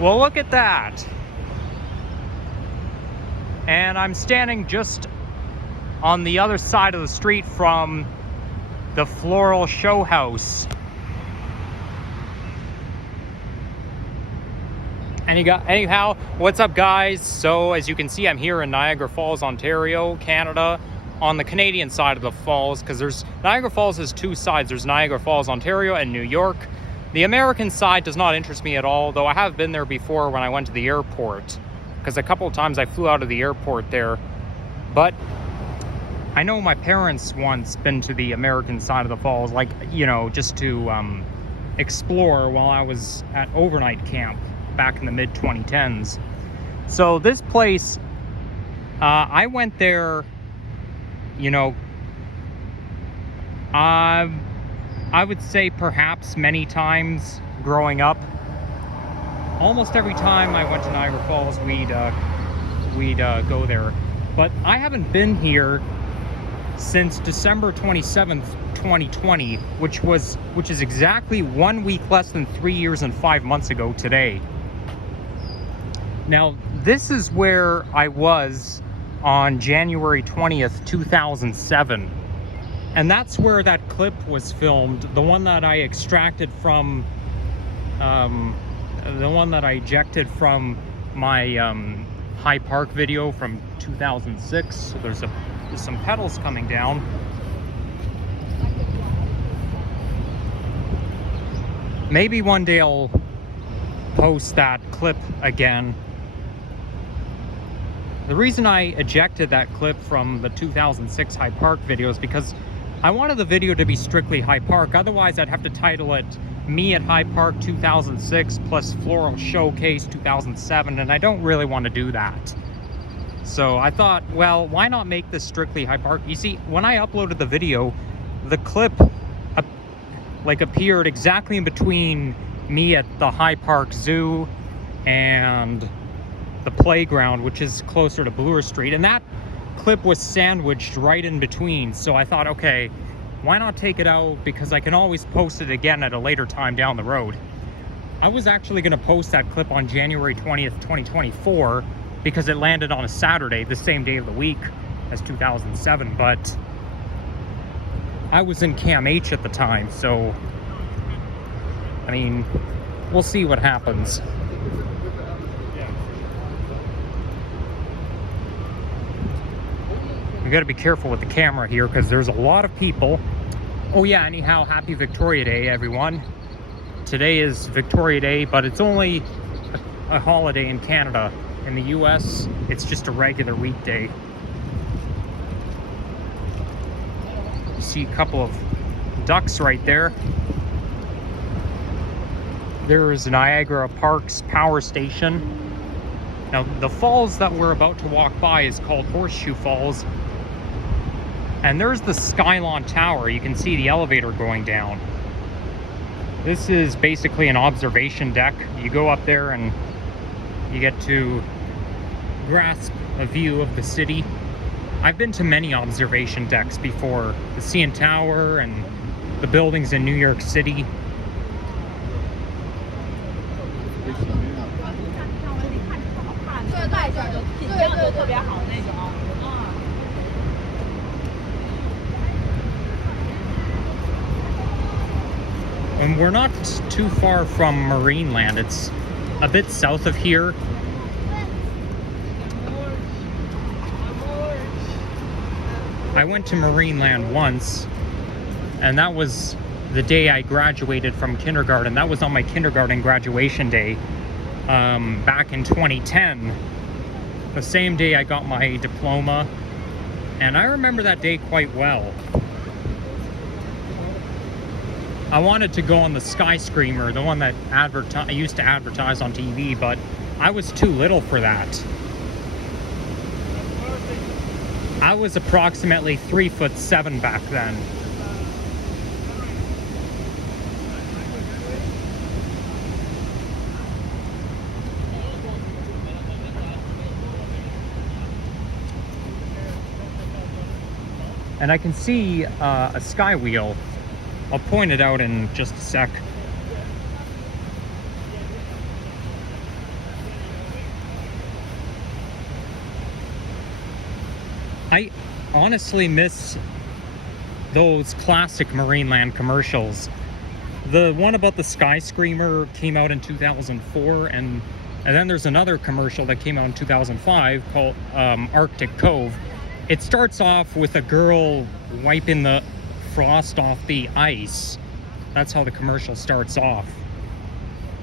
Well, look at that. And I'm standing just on the other side of the street from the floral show house. Anyhow, what's up, guys? So as you can see, I'm here in Niagara Falls, Ontario, Canada, on the Canadian side of the falls, because Niagara Falls has two sides. There's Niagara Falls, Ontario, and New York. The American side does not interest me at all, though I have been there before when I went to the airport, because a couple of times I flew out of the airport there. But I know my parents once been to the American side of the falls, like, you know, just to explore while I was at overnight camp back in the mid-2010s. So this place, I went there, you know, I would say perhaps many times growing up. Almost every time I went to Niagara Falls, we'd go there. But I haven't been here since December 27th, 2020, which is exactly 1 week less than 3 years and 5 months ago today. Now, this is where I was on January 20th, 2007. And that's where that clip was filmed, the one that I extracted from, the one that I ejected from my High Park video from 2006. So there's some petals coming down. Maybe one day I'll post that clip again. The reason I ejected that clip from the 2006 High Park video is because I wanted the video to be strictly High Park. Otherwise, I'd have to title it Me at High Park 2006 plus Floral Showcase 2007, and I don't really want to do that. So I thought, well, why not make this strictly High Park? You see, when I uploaded the video, the clip appeared exactly in between me at the High Park Zoo and the playground, which is closer to Bloor Street, and that clip was sandwiched right in between. So I thought, okay, why not take it out, because I can always post it again at a later time down the road. I was actually going to post that clip on January 20th, 2024, because it landed on a Saturday, the same day of the week as 2007, but I was in Cam H at the time, so I mean, we'll see what happens. You got to be careful with the camera here because there's a lot of people. Oh yeah, anyhow, happy Victoria Day, everyone. Today is Victoria Day, but it's only a holiday in Canada. In the US, it's just a regular weekday. You see a couple of ducks right there. There's Niagara Parks Power Station. Now, the falls that we're about to walk by is called Horseshoe Falls. And there's the Skylon Tower. You can see the elevator going down. This is basically an observation deck. You go up there and you get to grasp a view of the city. I've been to many observation decks before. The CN Tower and the buildings in New York City. And we're not too far from Marineland. It's a bit south of here. I went to Marineland once, and that was the day I graduated from kindergarten. That was on my kindergarten graduation day back in 2010. The same day I got my diploma, and I remember that day quite well. I wanted to go on the Sky Screamer, the one that I used to advertise on TV, but I was too little for that. I was approximately 3'7" back then. And I can see a sky wheel. I'll point it out in just a sec. I honestly miss those classic Marineland commercials. The one about the Sky Screamer came out in 2004, and then there's another commercial that came out in 2005 called Arctic Cove. It starts off with a girl wiping the frost off the ice. That's how the commercial starts off.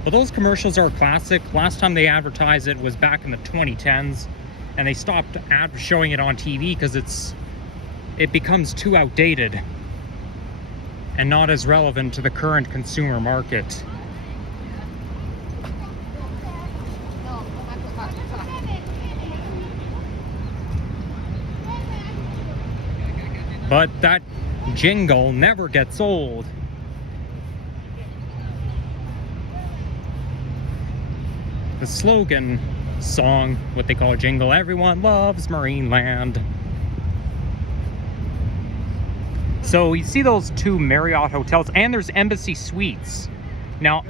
But those commercials are classic. Last time they advertised it was back in the 2010s, and they stopped showing it on TV because it becomes too outdated and not as relevant to the current consumer market. But that jingle never gets old. The slogan song, what they call a jingle, everyone loves Marineland. So you see those two Marriott hotels, and there's Embassy Suites. Now,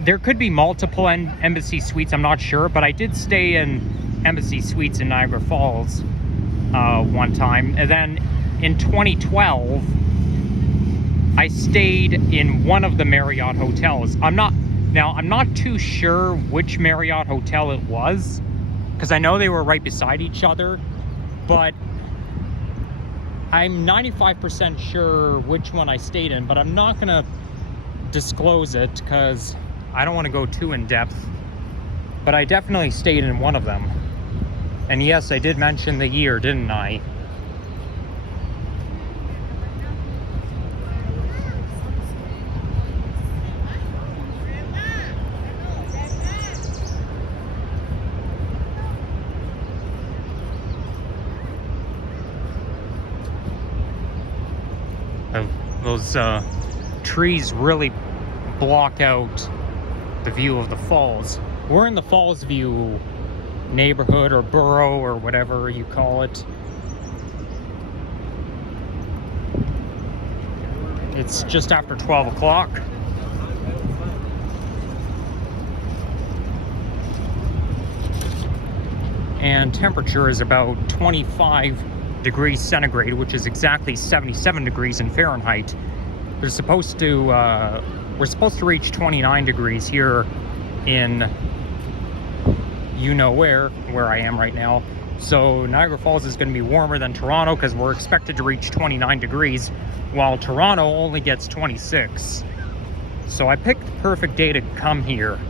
there could be multiple Embassy Suites, I'm not sure, but I did stay in Embassy Suites in Niagara Falls one time. And then in 2012, I stayed in one of the Marriott hotels. I'm not too sure which Marriott hotel it was, because I know they were right beside each other, but I'm 95% sure which one I stayed in, but I'm not going to disclose it because I don't want to go too in depth. But I definitely stayed in one of them. And yes, I did mention the year, didn't I? Those trees really block out the view of the falls. We're in the Falls View neighborhood or borough or whatever you call it. It's just after 12 o'clock. And temperature is about 25 degrees centigrade, which is exactly 77 degrees in Fahrenheit. We're supposed to reach 29 degrees here in where I am right now. So Niagara Falls is going to be warmer than Toronto because we're expected to reach 29 degrees, while Toronto only gets 26. So I picked the perfect day to come here.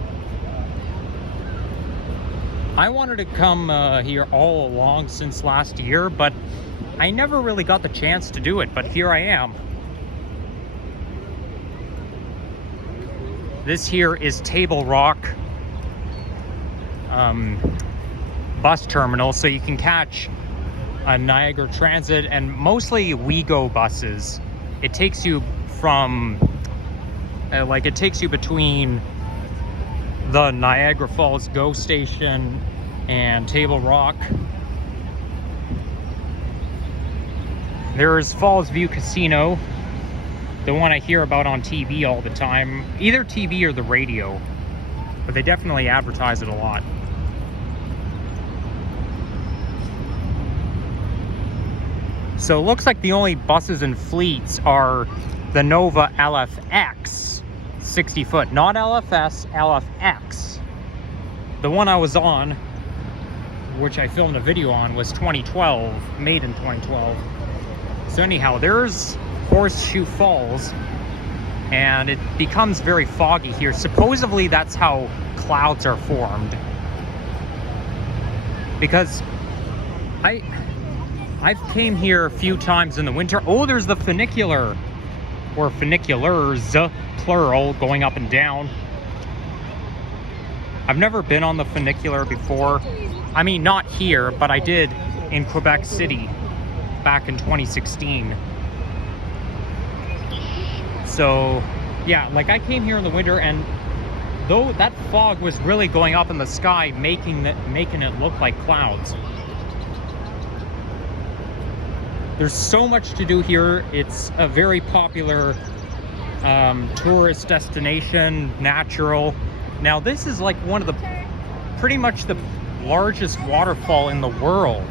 I wanted to come here all along since last year, but I never really got the chance to do it, but here I am. This here is Table Rock bus terminal, so you can catch a Niagara Transit and mostly WeGo buses. It takes you from, it takes you between the Niagara Falls GO station and Table Rock. There's Falls View Casino, the one I hear about on TV all the time, either TV or the radio, but they definitely advertise it a lot. So it looks like the only buses and fleets are the Nova LFX 60 foot, not LFS, LFX. The one I was on, which I filmed a video on, was 2012, made in 2012. So anyhow, there's Horseshoe Falls, and it becomes very foggy here. Supposedly that's how clouds are formed, because I've came here a few times in the winter. Oh, there's the funicular, or funiculars, plural, going up and down. I've never been on the funicular before. I mean, not here, but I did in Quebec City back in 2016. So yeah, like I came here in the winter, and though that fog was really going up in the sky, making it look like clouds. There's so much to do here. It's a very popular tourist destination, natural. Now this is like one of the, pretty much the largest waterfall in the world.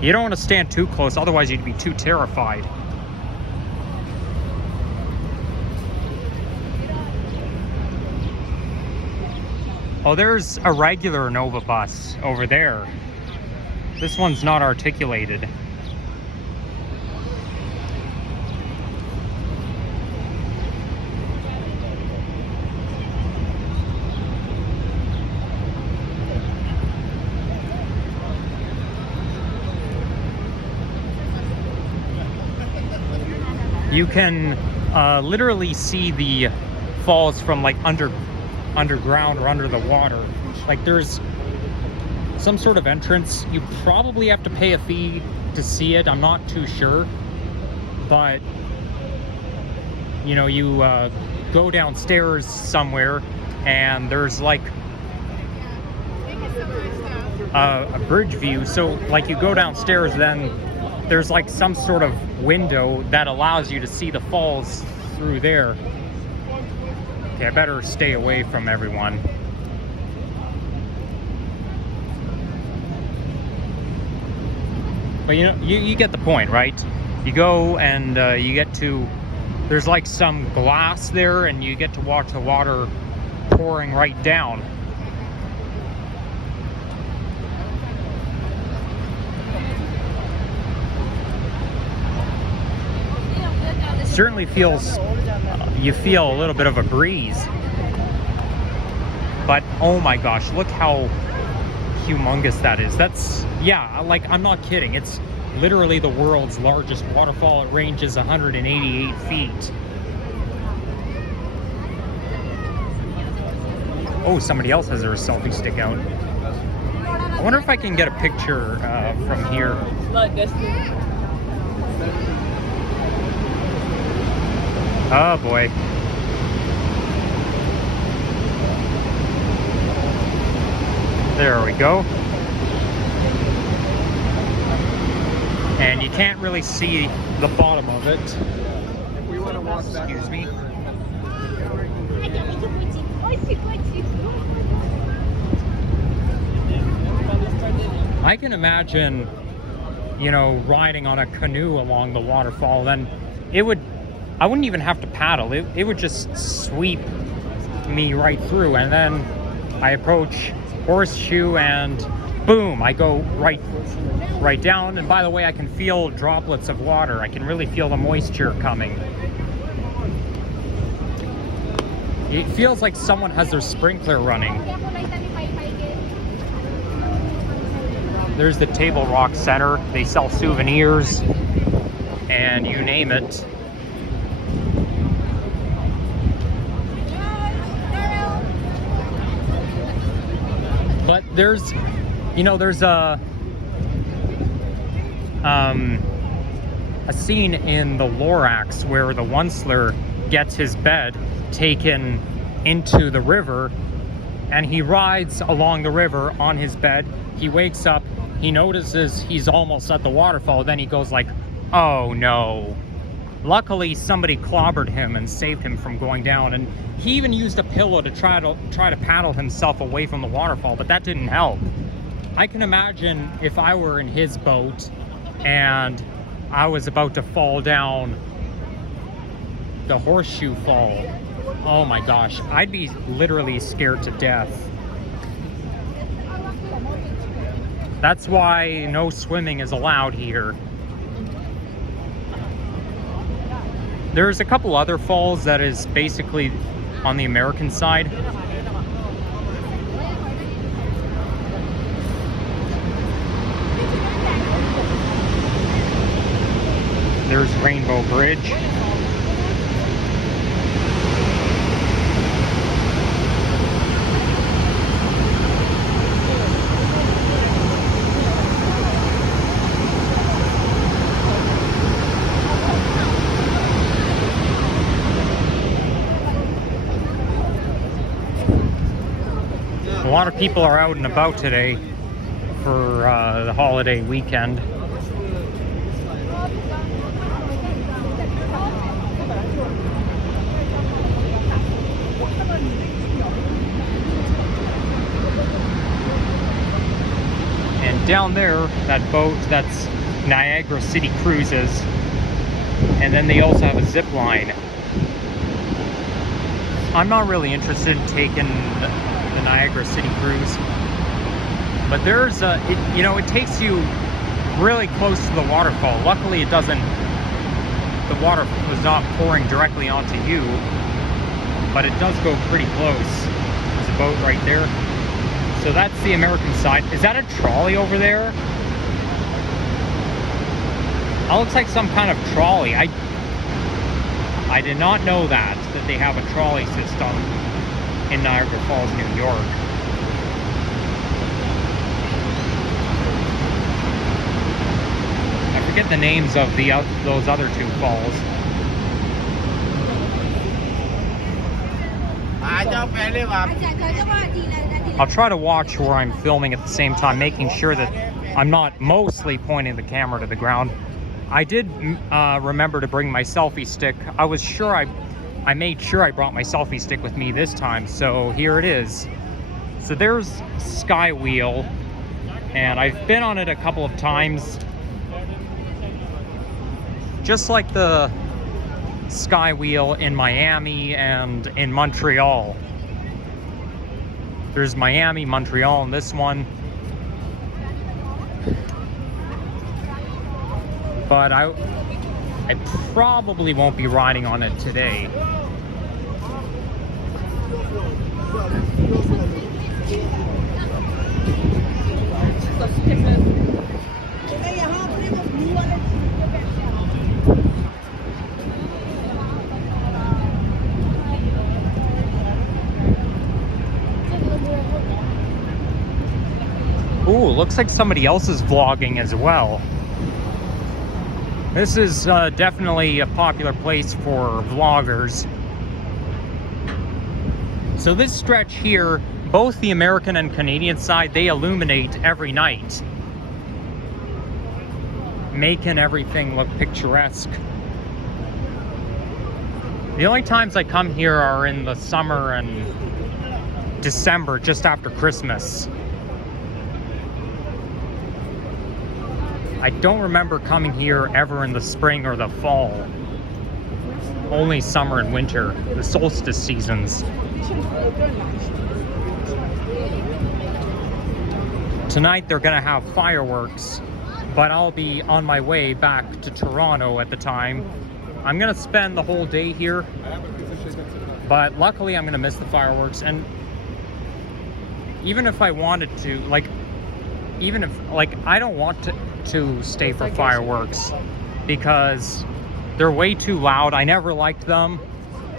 You don't want to stand too close, otherwise you'd be too terrified. Oh, there's a regular Nova bus over there. This one's not articulated. You can literally see the falls from like underground or under the water. Like there's some sort of entrance. You probably have to pay a fee to see it. I'm not too sure, but you know, you go downstairs somewhere and there's like a bridge view. So like you go downstairs, then there's like some sort of window that allows you to see the falls through there. Okay, I better stay away from everyone. But you know, you get the point, right? You go and you get to, there's like some glass there and you get to watch the water pouring right down. Certainly feels, you feel a little bit of a breeze. But oh my gosh, look how humongous that is. That's, yeah, like I'm not kidding. It's literally the world's largest waterfall. It ranges 188 feet. Oh, somebody else has their selfie stick out. I wonder if I can get a picture from here. Oh boy. There we go. And you can't really see the bottom of it. We want to walk back. Excuse me. I can imagine, you know, riding on a canoe along the waterfall, then it would, I wouldn't even have to paddle. It would just sweep me right through, and then I approach Horseshoe and boom, I go right down. And by the way, I can feel droplets of water. I can really feel the moisture coming. It feels like someone has their sprinkler running. There's the Table Rock Center. They sell souvenirs and you name it. But there's, you know, there's a scene in the Lorax where the Onceler gets his bed taken into the river and he rides along the river on his bed. He wakes up, he notices he's almost at the waterfall, then he goes like, oh no. Luckily somebody clobbered him and saved him from going down, and he even used a pillow to try to paddle himself away from the waterfall, but that didn't help. I can imagine if I were in his boat and I was about to fall down the Horseshoe Fall. Oh my gosh, I'd be literally scared to death. That's why no swimming is allowed here. There's a couple other falls that is basically on the American side. There's Rainbow Bridge. A lot of people are out and about today for the holiday weekend. down there, that boat, that's Niagara City Cruises. And then they also have a zip line. I'm not really interested in taking the Niagara City Cruise. But there's it takes you really close to the waterfall. Luckily it doesn't, the water was not pouring directly onto you, but it does go pretty close. There's a boat right there. So that's the American side. Is that a trolley over there? That looks like some kind of trolley. I did not know that they have a trolley system in Niagara Falls, New York. I forget the names of those other two falls. I'll try to watch where I'm filming at the same time, making sure that I'm not mostly pointing the camera to the ground. I did remember to bring my selfie stick. I was sure I made sure I brought my selfie stick with me this time, so here it is. So there's Sky Wheel, and I've been on it a couple of times. Just like the Sky Wheel in Miami and in Montreal. There's Miami, Montreal, and this one. But I probably won't be riding on it today. Ooh, looks like somebody else is vlogging as well. This is definitely a popular place for vloggers. So this stretch here, both the American and Canadian side, they illuminate every night, making everything look picturesque. The only times I come here are in the summer and December, just after Christmas. I don't remember coming here ever in the spring or the fall. Only summer and winter, the solstice seasons. Tonight they're gonna have fireworks, but I'll be on my way back to Toronto at the time. I'm gonna spend the whole day here, but luckily I'm gonna miss the fireworks. And even if I wanted to, I don't want to stay for fireworks because they're way too loud. I never liked them.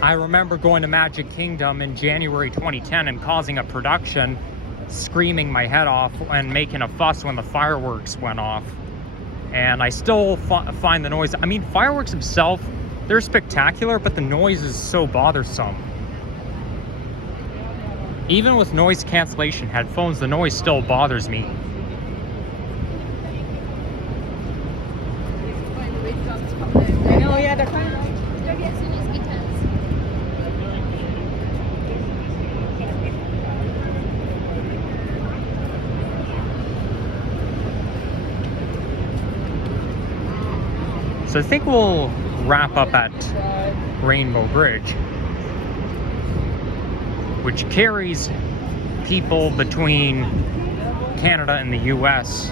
I remember going to Magic Kingdom in January 2010 and causing a production, screaming my head off and making a fuss when the fireworks went off. And I still find the noise. I mean, fireworks themselves, they're spectacular, but the noise is so bothersome. Even with noise cancellation headphones, the noise still bothers me. So I think we'll wrap up at Rainbow Bridge, which carries people between Canada and the US.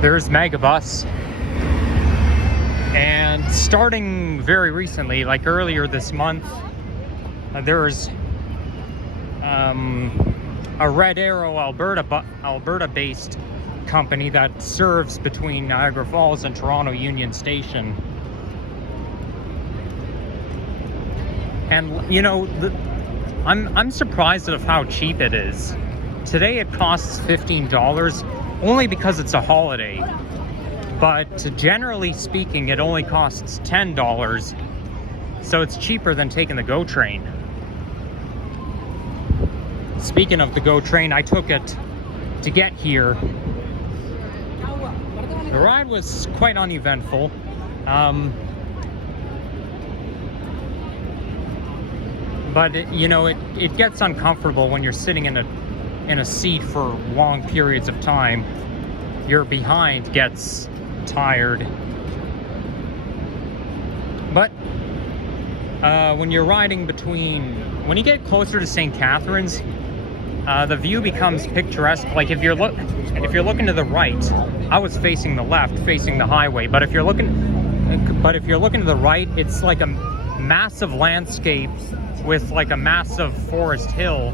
There's Megabus, and starting very recently, like earlier this month, there's a Red Arrow Alberta-based company that serves between Niagara Falls and Toronto Union Station. And you know, I'm surprised at how cheap it is. Today it costs $15. Only because it's a holiday. but generally speaking, it only costs $10, so it's cheaper than taking the GO train. Speaking of the GO train, I took it to get here. The ride was quite uneventful. But it gets uncomfortable when you're sitting in a seat for long periods of time. Your behind gets tired. But when you're riding when you get closer to St. Catharines, the view becomes picturesque. Like if you're looking to the right, I was facing the left, facing the highway. But if you're looking to the right, it's like a massive landscape with like a massive forest hill.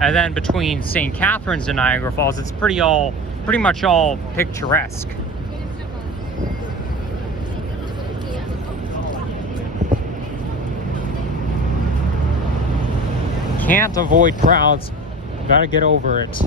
And then between St. Catharines and Niagara Falls, it's pretty much all picturesque. Can't avoid crowds. Gotta get over it.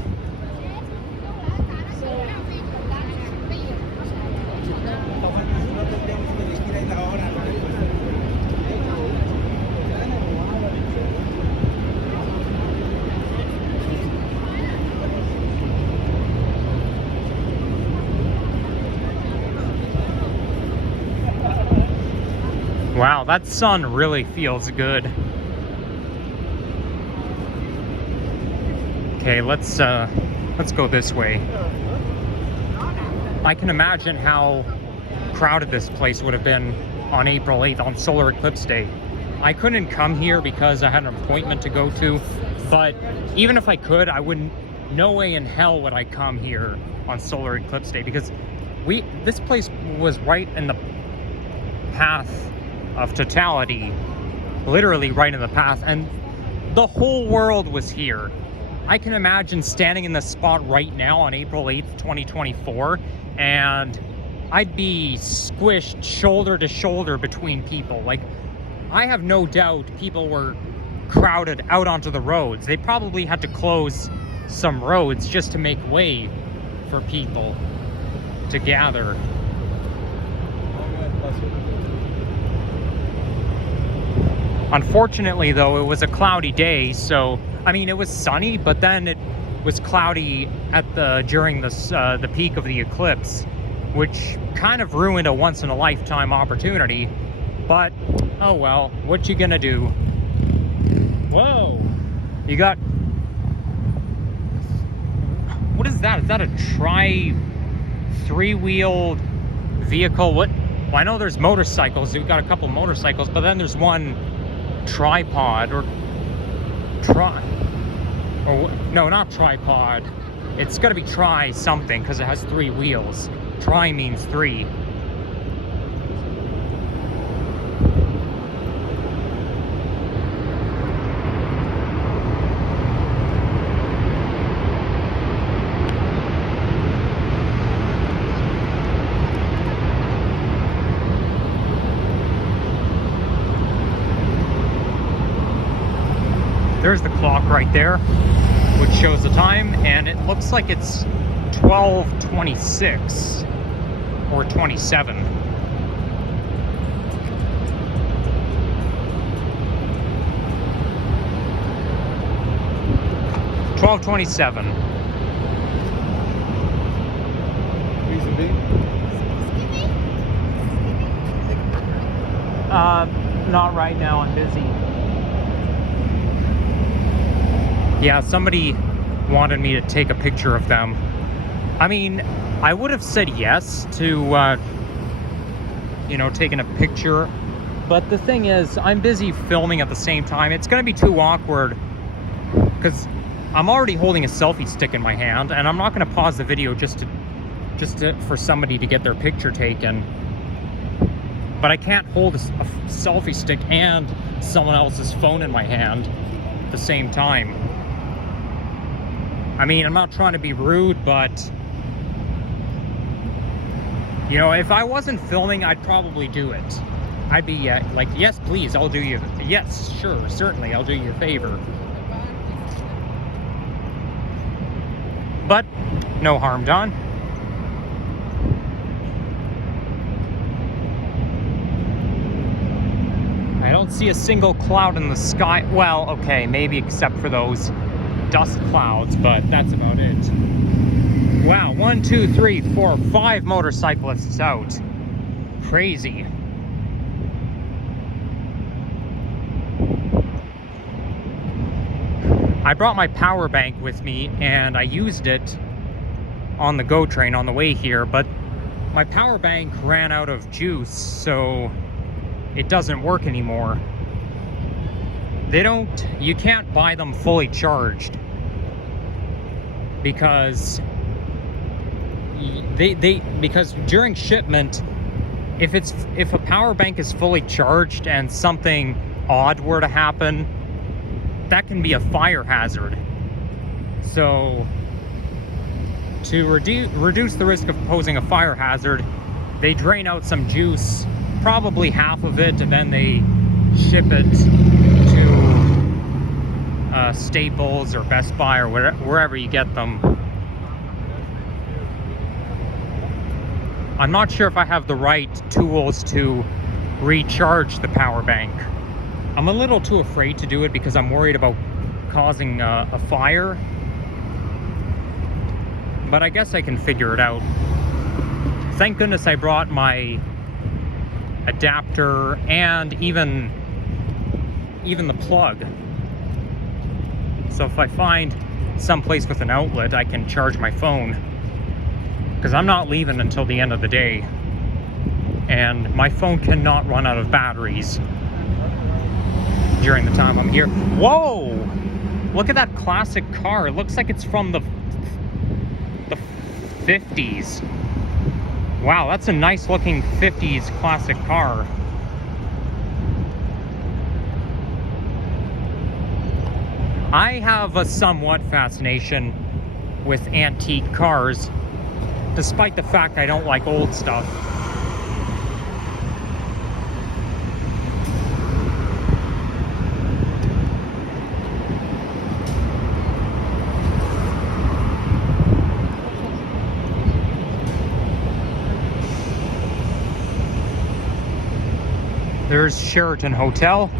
Wow, that sun really feels good. Okay, let's go this way. I can imagine how crowded this place would have been on April 8th, on solar eclipse day. I couldn't come here because I had an appointment to go to, but even if I could, no way in hell would I come here on solar eclipse day, because this place was right in the path of totality, literally right in the path, and the whole world was here. I can imagine standing in this spot right now on April 8th, 2024, and I'd be squished shoulder to shoulder between people. Like, I have no doubt people were crowded out onto the roads. They probably had to close some roads just to make way for people to gather. Unfortunately, though, it was a cloudy day, so I mean, it was sunny, but then it was cloudy during the peak of the eclipse, which kind of ruined a once-in-a-lifetime opportunity. But oh well, what you gonna do? Whoa! You got, what is that? Is that a three-wheeled vehicle? What? Well, I know there's motorcycles. We've got a couple motorcycles, but then there's one tripod no, not tripod. It's got to be tri something because it has 3 wheels. Tri means 3. There's the clock right there, which shows the time, and it looks like it's 12:26 or 27. $12:27. Reason being? Not right now, I'm busy. Yeah, somebody wanted me to take a picture of them. I mean, I would have said yes to, taking a picture. But the thing is, I'm busy filming at the same time. It's going to be too awkward because I'm already holding a selfie stick in my hand, and I'm not going to pause the video just for somebody to get their picture taken. But I can't hold a selfie stick and someone else's phone in my hand at the same time. I mean, I'm not trying to be rude, but if I wasn't filming, I'd probably do it. I'd be like, yes, please, I'll do you. Yes, sure, certainly, I'll do you a favor. But No harm done. I don't see a single cloud in the sky. Well, okay, maybe except for those dust clouds, but that's about it. Wow, 1, 2, 3, 4, 5 motorcyclists out. Crazy. I brought my power bank with me and I used it on the GO train on the way here, but my power bank ran out of juice, so it doesn't work anymore. You can't buy them fully charged because because during shipment, if a power bank is fully charged and something odd were to happen, that can be a fire hazard. So to reduce the risk of posing a fire hazard, they drain out some juice, probably half of it, and then they ship it to Staples or Best Buy or wherever you get them. I'm not sure if I have the right tools to recharge the power bank. I'm a little too afraid to do it because I'm worried about causing a fire. But I guess I can figure it out. Thank goodness I brought my adapter and even the plug. So if I find someplace with an outlet, I can charge my phone. Because I'm not leaving until the end of the day. And my phone cannot run out of batteries during the time I'm here. Whoa! Look at that classic car. It looks like it's from the 50s. Wow, that's a nice looking 50s classic car. I have a somewhat fascination with antique cars, despite the fact I don't like old stuff. There's Sheraton Hotel.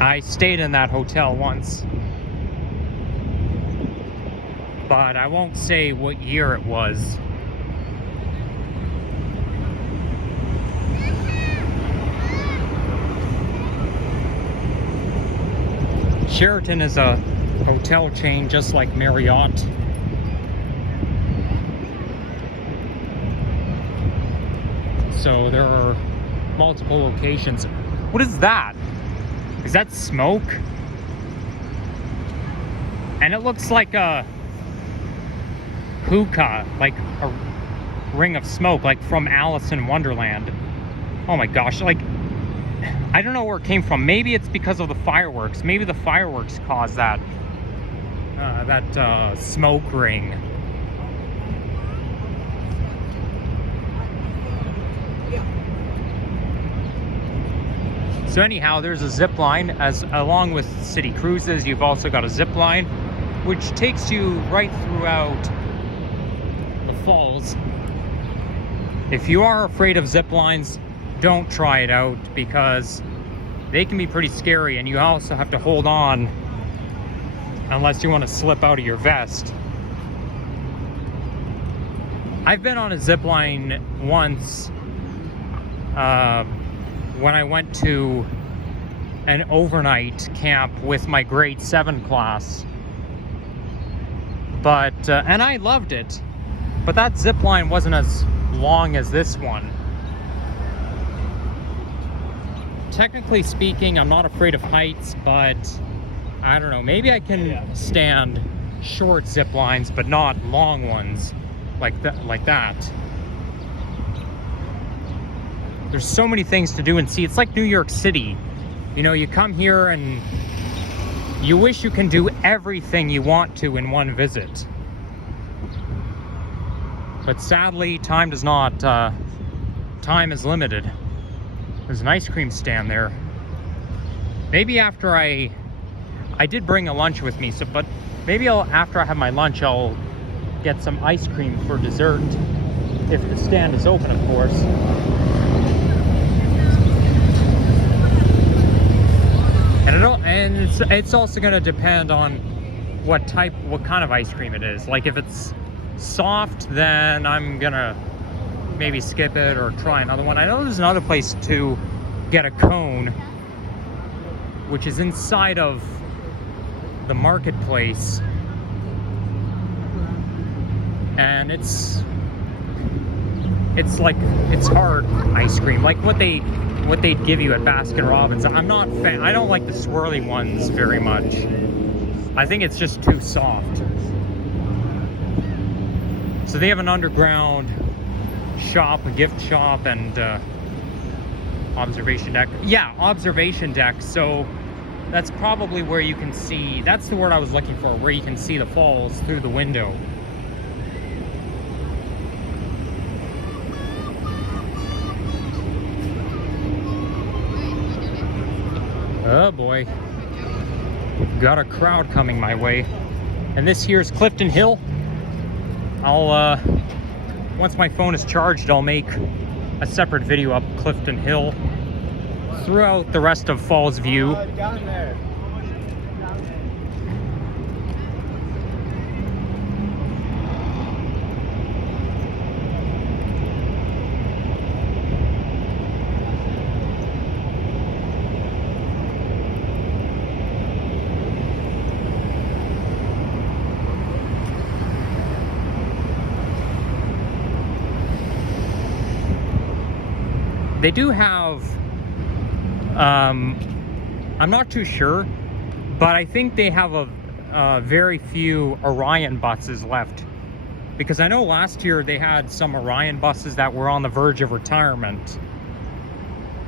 I stayed in that hotel once, but I won't say what year it was. Sheraton is a hotel chain just like Marriott. So there are multiple locations. What is that? Is that smoke? And it looks like a hookah, like a ring of smoke, like from Alice in Wonderland. Oh my gosh, like, I don't know where it came from. Maybe it's because of the fireworks. Maybe the fireworks caused that, smoke ring. So anyhow, there's a zip line, along with city cruises. You've also got a zip line, which takes you right throughout the falls. If you are afraid of zip lines, don't try it out because they can be pretty scary, and you also have to hold on unless you want to slip out of your vest. I've been on a zip line once when I went to an overnight camp with my grade 7 class. But, and I loved it, but that zip line wasn't as long as this one. Technically speaking, I'm not afraid of heights, but I don't know, maybe I can stand short zip lines, but not long ones like that. There's so many things to do and see. It's like New York City. You know, you come here and you wish you can do everything you want to in one visit. But sadly, time does not. Time is limited. There's an ice cream stand there. Maybe after I I did bring a lunch with me, so but maybe after I have my lunch, I'll get some ice cream for dessert, if the stand is open, of course. And it's also going to depend on what kind of ice cream it is. Like if it's soft, then I'm gonna maybe skip it or try another one. I know there's another place to get a cone, which is inside of the marketplace, and it's hard ice cream, like what they'd give you at Baskin Robbins. I don't like the swirly ones very much. I think it's just too soft. So they have an underground shop, a gift shop, and observation deck. Yeah, observation deck. So that's probably where you can see, that's the word I was looking for, where you can see the falls through the window. Oh boy, got a crowd coming my way. And this here's Clifton Hill. I'll once my phone is charged, I'll make a separate video up Clifton Hill throughout the rest of Falls View. Down there. They do have, I'm not too sure, but I think they have a very few Orion buses left. Because I know last year they had some Orion buses that were on the verge of retirement.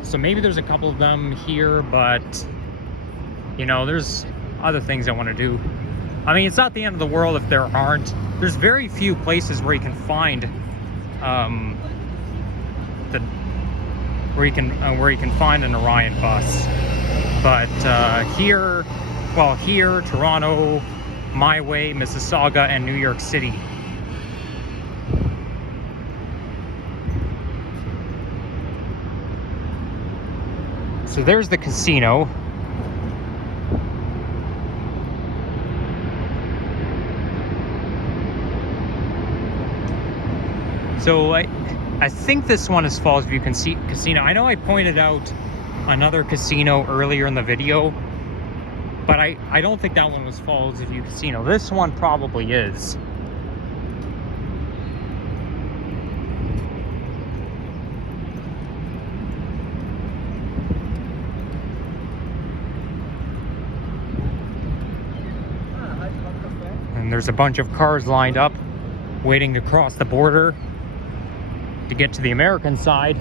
So maybe there's a couple of them here, but, you know, there's other things I want to do. I mean, it's not the end of the world if there aren't. There's very few places where you can find, where you can find an Orion bus. But here, Toronto, my way, Mississauga, and New York City. So there's the casino. So I think this one is Falls View Casino. I know I pointed out another casino earlier in the video, but I don't think that one was Falls View Casino. This one probably is. And there's a bunch of cars lined up waiting to cross the border to get to the American side.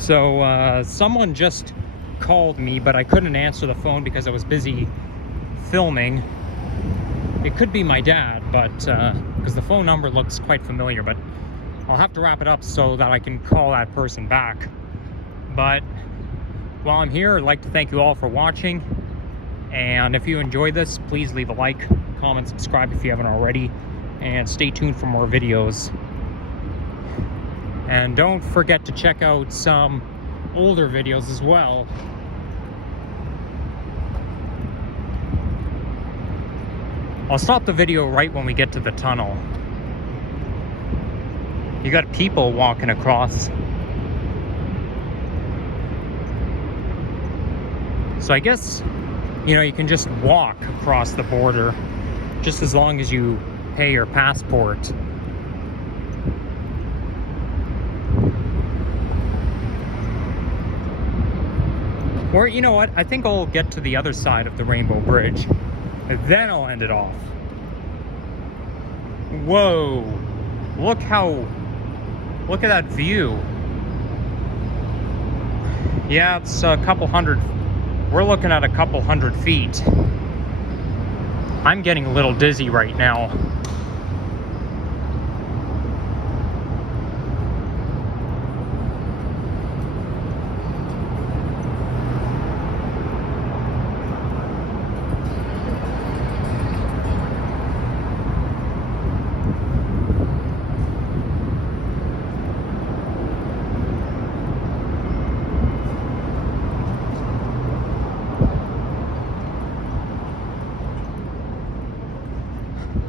So someone just called me, but I couldn't answer the phone because I was busy filming. It could be my dad, but because the phone number looks quite familiar, but I'll have to wrap it up so that I can call that person back. But while I'm here, I'd like to thank you all for watching. And if you enjoyed this, please leave a like, comment, subscribe if you haven't already, and stay tuned for more videos. And don't forget to check out some older videos as well. I'll stop the video right when we get to the tunnel. You got people walking across. So I guess, you know, you can just walk across the border just as long as you pay your passport. Or, you know what, I think I'll get to the other side of the Rainbow Bridge. then I'll end it off. Whoa, look at that view. Yeah, it's a couple hundred, we're looking at a couple hundred feet. I'm getting a little dizzy right now.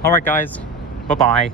All right, guys, bye-bye.